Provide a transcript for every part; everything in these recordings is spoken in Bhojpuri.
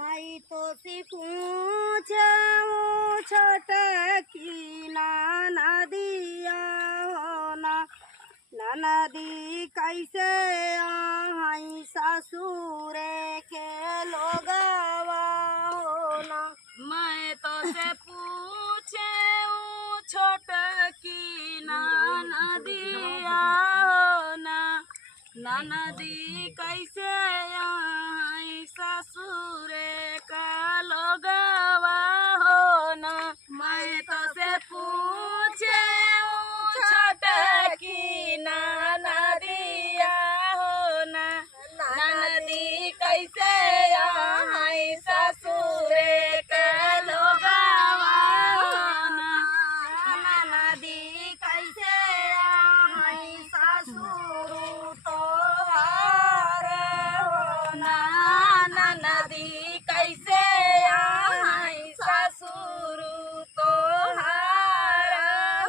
माई तो सी पूछूं छोटकी नदिया हो ना नदी कैसे आई ससुरे के लोगवा हो ना। मैं तो से पूछे छोटकी नदिया हो ना नदी कैसे आई ससुरे का लोगवा हो ना। मैं तो से पूछे छोटकी नदिया हो ना नदी कैसे आई ससुरे का लोगवा हो ना। नदी कैसे आई ससुर तोहार हो ना। नदी कैसे आई ससुर तोहार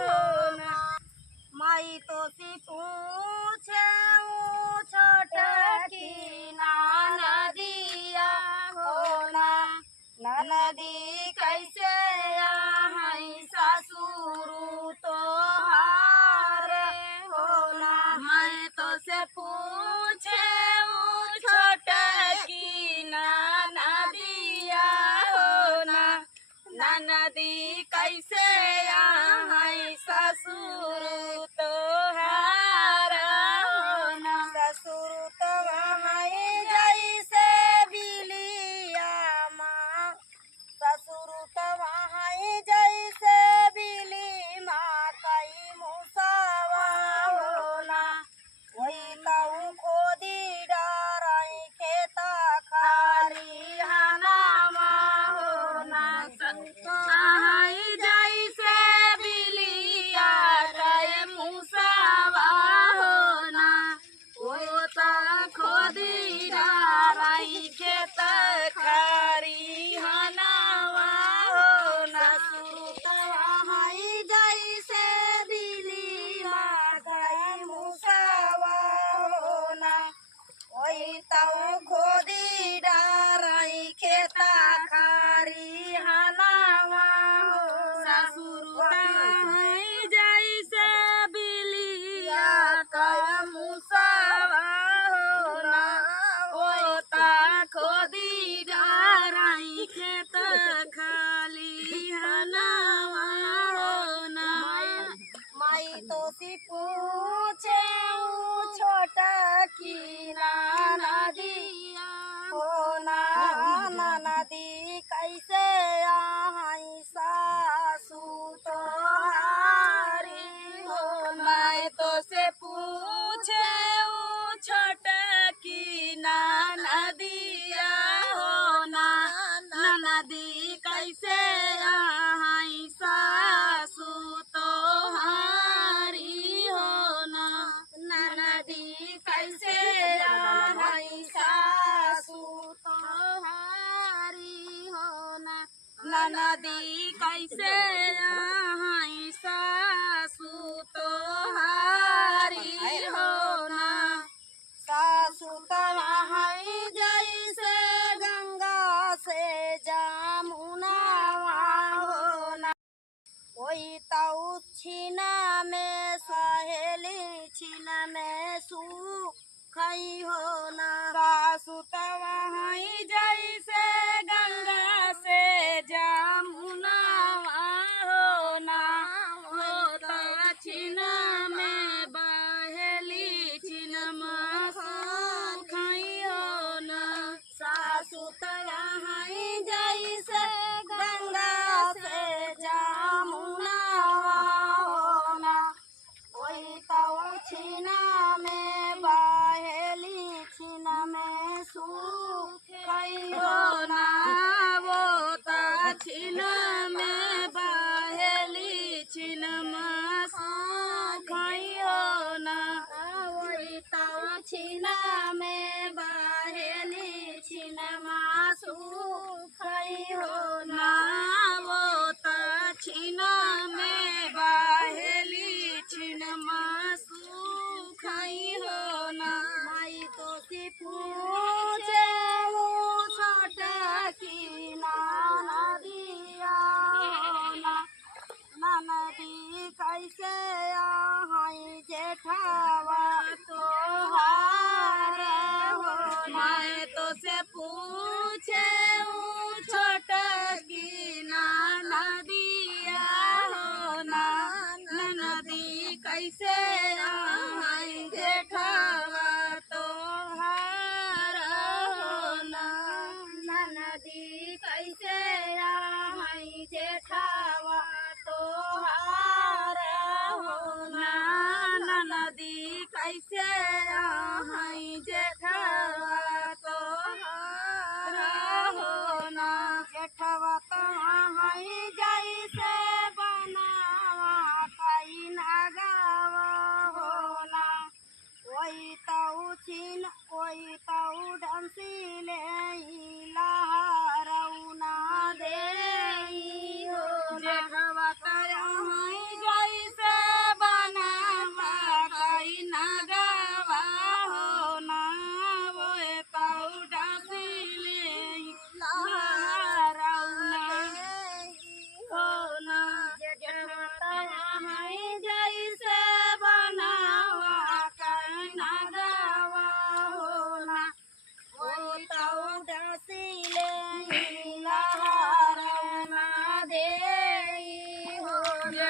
हो ना। माई तो सी पूछे छोटकी नदिया हो ना नदी कैसे आई ससुर तोहार हो ना। मैं तो से पूछे छोटकी नदिया हो ना नदी कैसे आई ससुर तोहार हो ना। ससुर तो वहाँ जैसे बिलिया माँ ससुर तो वहाँ जैसे बिली माँ कई मुसावा हो ना। वही ताऊ खोदी डाराई खेता खारी हनामा हो ना। आई जैसे बिलिया गए मुसावा हो ना वो ता खोदी डाराई खेत खारी हनावा हो ना। ससुर तो वहाँ जैसे बिली माँ गई मुसावा हो ना। वही ताऊ खोदी डाराई खेता खारी हनावा हो ना। ससुर ताई जैसे बिलिया का मुसावा हो ना वो ता खोदी डाराई खेत खाली हनावा हो ना। माई तो सी पूछे छोटकी नदिया हो ना नदी कैसे आई सासू तोहारी हो ना। मैं तो से पूछे छोटकी नदिया हो ना नदी कैसे आई सासू तोहारी हो ना। नदी कैसे आई सासू तोहारी हो ना। नदी कैसे आई सासू तोहारी हो ना। सासू तहाँ जैसे गंगा से जमुना हो ना। कोई ताऊ छीना में सहेली छीना में सुखई हो ना। सासू तहाँ जैसे गंगा से जमुना हो ना हो तो छिना में बहेली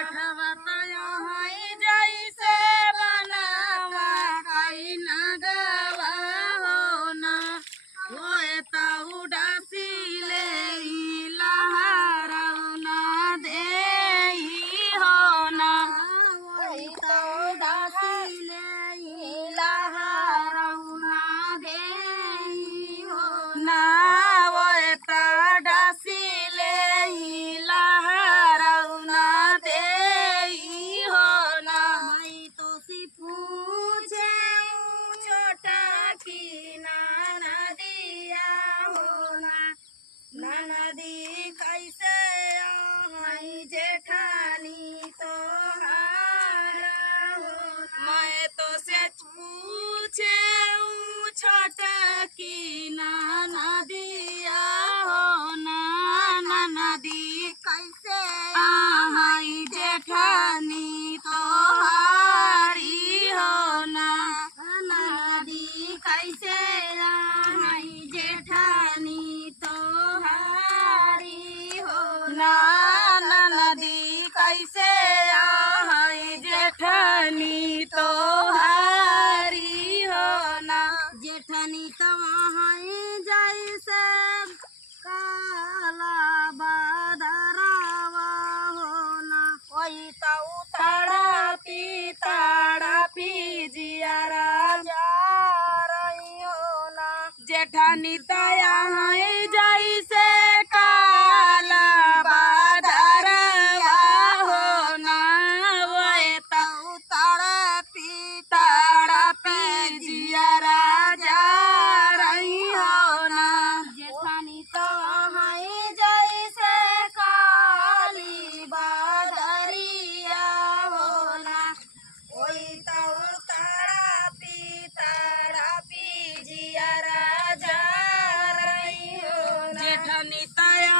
जेठवा यहाँ जैसे बनवा कई नगवा हो ना होए त उदासी ले लहरौना देई हो ना वही तो उदासी ले लहरौना देई हो ना होए त उदासी ले लहरौना देई हो ना मैं तो सी पूछे छोटा की नाना दिया हो ना नदी कैसे आई जेठानी तो मैं तो से पूछे छोटा की नाना दिया हो ना नदी कैसे आई जेठानी तो हारी हो ना नदी कैसे आई जेठानी तो हारी हो ना नदी कैसे आई जेठानी तो हारी हो ना जेठनी तो वहाँ जैसे काला बादरावा होना वही तो ताड़ा पी जिया राजा रही होना जेठानी तया जैसे काला बादरवा हो ना वही तो ताड़ा पी जिया राजा रही हो ना जेठानी तो वहाँ जैसे काली बादरिया होना वही तो ताड़ा पी जिया राजा रही होना जेठनी तया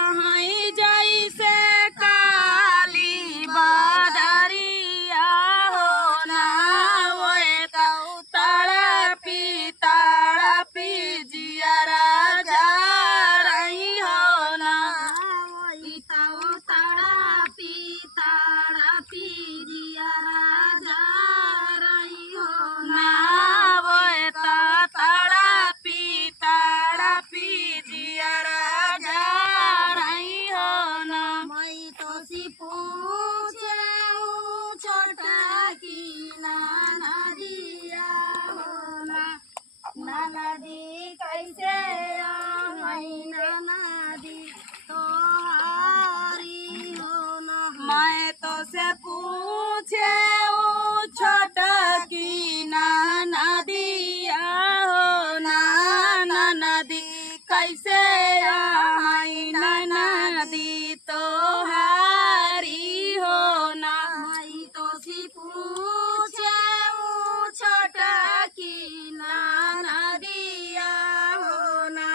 जैसे काली बादरिया हो ना वही तो ताड़ा पी जिया राजा रही हो ना वही तो ताड़ा पी जिया राजा रही होना ना वही तो ताड़ा पी जिया राजा रही हो ना मैं तो सी पूछे छोटा की नाना दिया होना नाना दी कैसे आई नाना दी तो हारी होना मैं तो से पूछे छोटा की नाना दिया हो ना नदी कैसे आई नदी तो हारी हो ना मैं तो सी पूछे छोटा की नाना दिया होना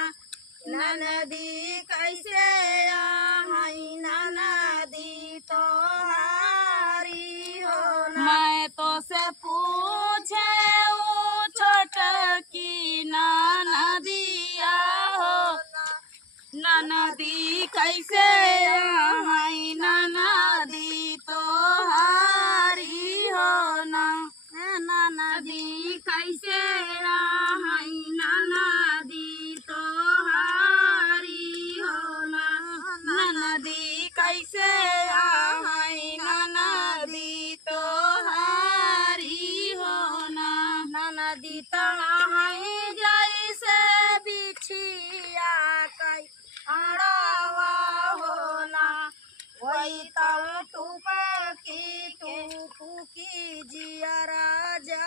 नदी कैसे आई नदी तो हारी होना मैं तो से पूछे छोटा की नाना दिया हो नदी कैसे आई नदी तो हारी हो ना नदी कैसे आई नदी तो हारी होना नदी कैसे आई नदी तो हारी हो ना नदी तो जैसे बिछिया कई अड़वा होना वही तो टूपू की जिया राजा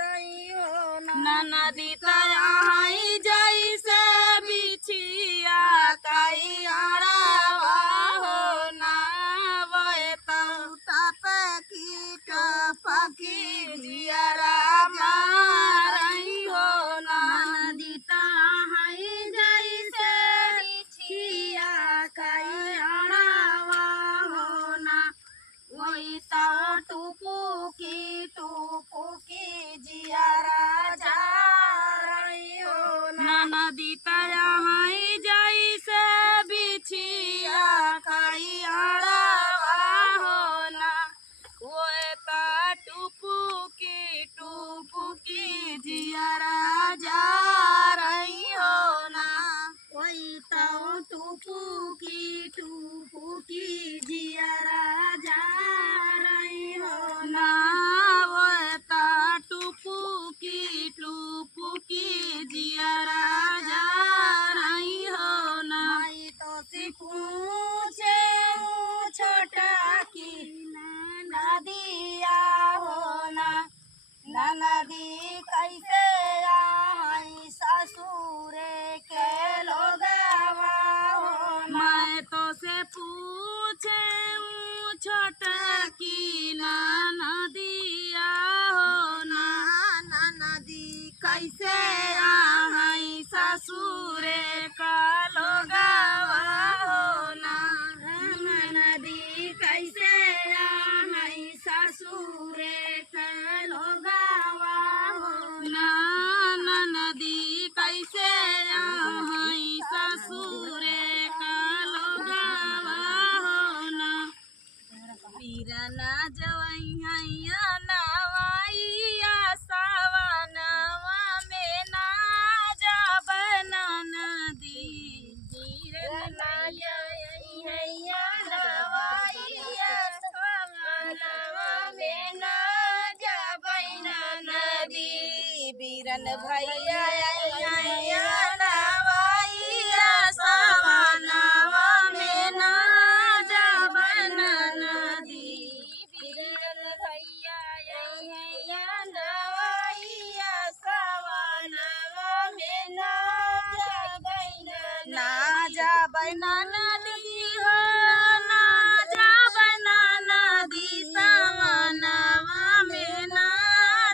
रही होना नदी तई जैसे बिछिया कई अड़वा हो टुपुकी जियरा जा रही हो नावता टुपुकी जियरा जा रही हो ना। माई तो से पूछे छोटा की नदिया हो ना। नदी कैसे आई ससुरे के लोगवा हो ना। मैं तो से पूछे छोटा की नदिया हो ना। नदी कैसे आई ससुरे का लोगवा हो ना। नदी कैसे आई ससुरे के लोगवा हो ना। नदी कैसे आई ससुरे का लोगवा हो ना। पीरना जवैया नवाइया सावनवा में ना जाबन नदी। नवाइया सावनवा में ना जाबन नदी। बीरन भैया नवाइया सावनवा में ना जाबन नदी। बीरन भैया नवाइया सावनवा में ना जाबन ना जाबन नदी हो ना जाबन नदी सावनवा में ना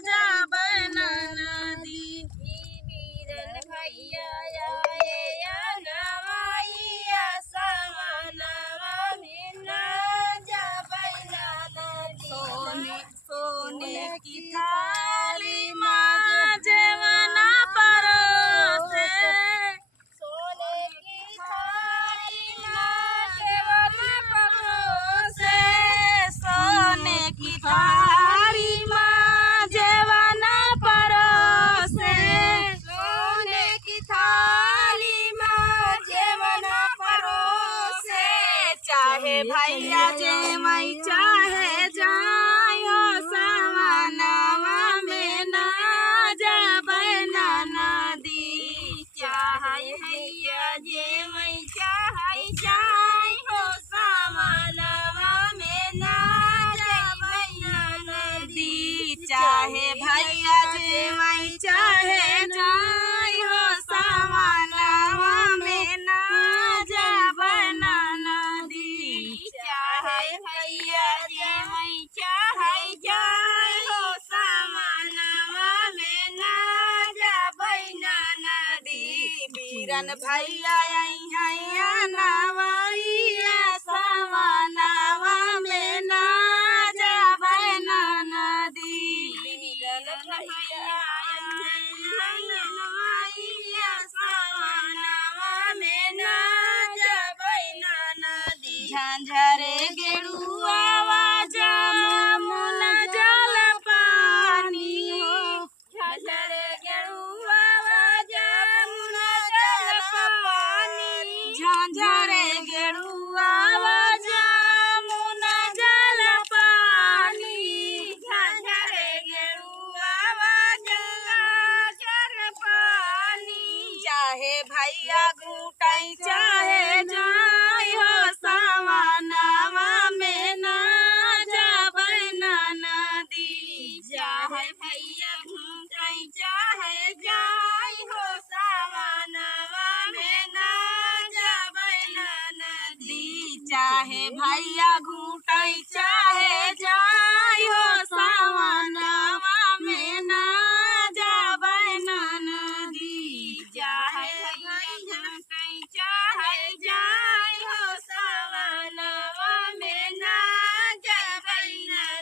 जाबन नदी। बीरन भैया नवाइया सावनवा में ना जाबन नदी। सोने की थाली माँ जेवना परोसे। सोने की थाली माँ जेवना परोसे। सोने की थाली माँ जेवना परोसे। सोने की थाली माँ जेवना परोसे। चाहे भैया जे मई चाहे जायो सावनवा में ना जाबन नदी। चाहे भैया जे मैं चाहे जाय हो सावनवा में ना जाबन नदी। चाहे भैया जे मई चाहे जायो सावनवा में ना जाबन नदी। चाहे भैया जे मैं चाहे जाय हो सावनवा में ना जाबन नदी। बीरन भैया नवाइया सावनवा में ना जाबन नदी। बीरन भैया नवाइया सावनवा में ना जाबन नदी। झंझरे गेरुआ जमुना जल पानी हो। झंझरे गेरुआ जमुना जल पानी। झंझरे गेरुआ जमुना जल पानी। झंझरे गेरुआ जल पानी। चाहे भैया घूटाई चाहे जाय हो सावनवा में ना जाबन नदी। चाहे भैया घूमई चाहे जाय हो सावनवा में ना जाबन नदी। चाहे भैया घूटाई चाहे जाय हो सावनवा में ना जाबन नदी। चाहे भैया घूमई चाहे जाय हो सावनवा में ना जाबन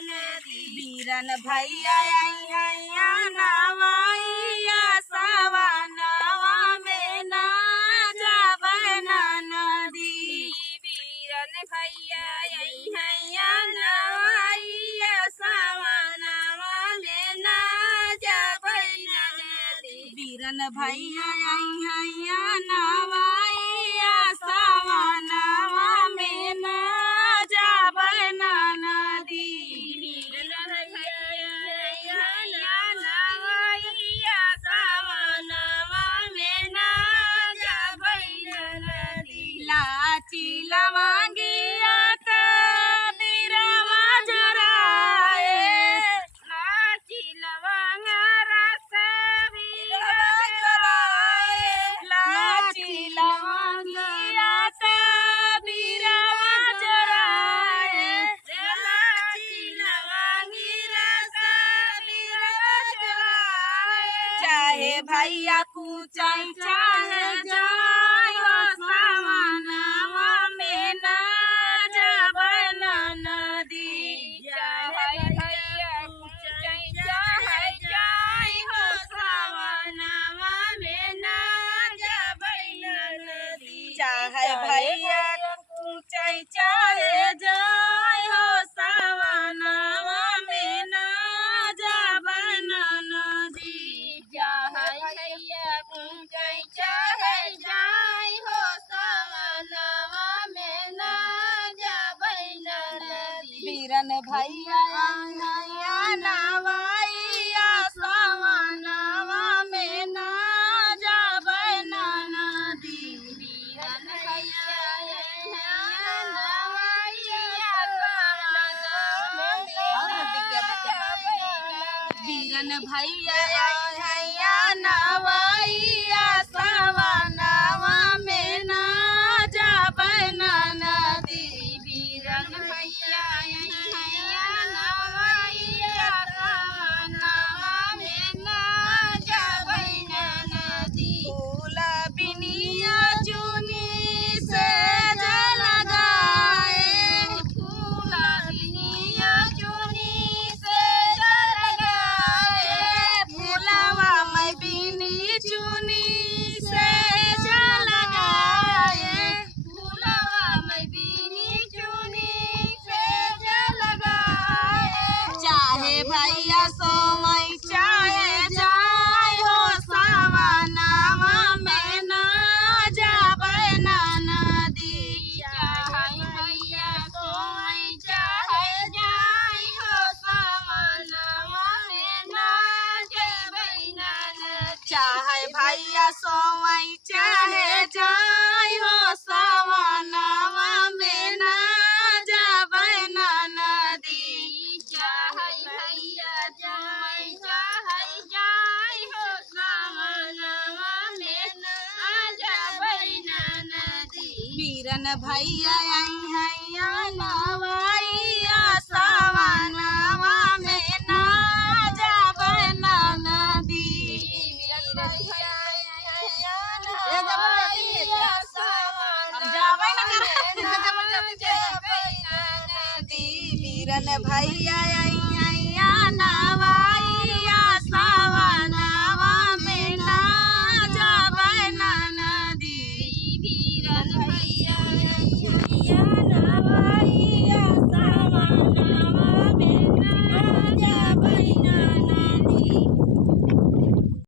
नदी। बीरन भैया नवाइया सावनवा में ना जाबन नदी। बीरन भैया नवाइया सावनवा में ना जाबन नदी। बीरन भैया नवाइया लवंगिया का बीरवा जराए लाची लवंग रस बीरवा जराए लाची लवंगिया का बीरवा जराए लाची लवंगी रस बीरवा जराए चाहे भैया कुचाई चाहे जाय हो सावनवा में ना जबन नदी चाहे भैया कुचाई चाहे जाय हो सावनवा में ना जबन नदी चाहे भैया कुचाई चाहे जाय हो सावनवा में ना जबन नदी चाहे भैया कुचाई चाहे जाय हो सावनवा में ना जबन नदी बीरन भैया नया नवाइया सावनवा में ना जबन नदी बीरन भैया नया नवाइया सावनवा बीरन भैया हैया नवाइया सावनवा में ना जबन नदी बीरन भैया हैया नवाइया सावनवा में ना जबन नदी फूल बिनिया चुनी से जल लगाए फूल बिनिया चुनी से जल लगाए फूलवा मैं बिनी चुनी से जल लगाए फूलवा मैं बिनी चुनी से जल लगाए चाहे भैया सोमई चाहे जाय हो सावनवा में ना जबन नदी चाहे भैया सोमई चाहे जाय हो सावनवा में ना जबन नदी चाहे भैया सोमई चाहे जाय हो सावनवा में ना जबन नदी चाहे भैया सोमई चाहे जाय हो सावनवा में ना जबन नदी बीरन भैया हैया नवाइया सावनवा में ना जबन नदी बीरन भैया हैया नवाइया सावनवा में ना जबन नदी बीरन भैया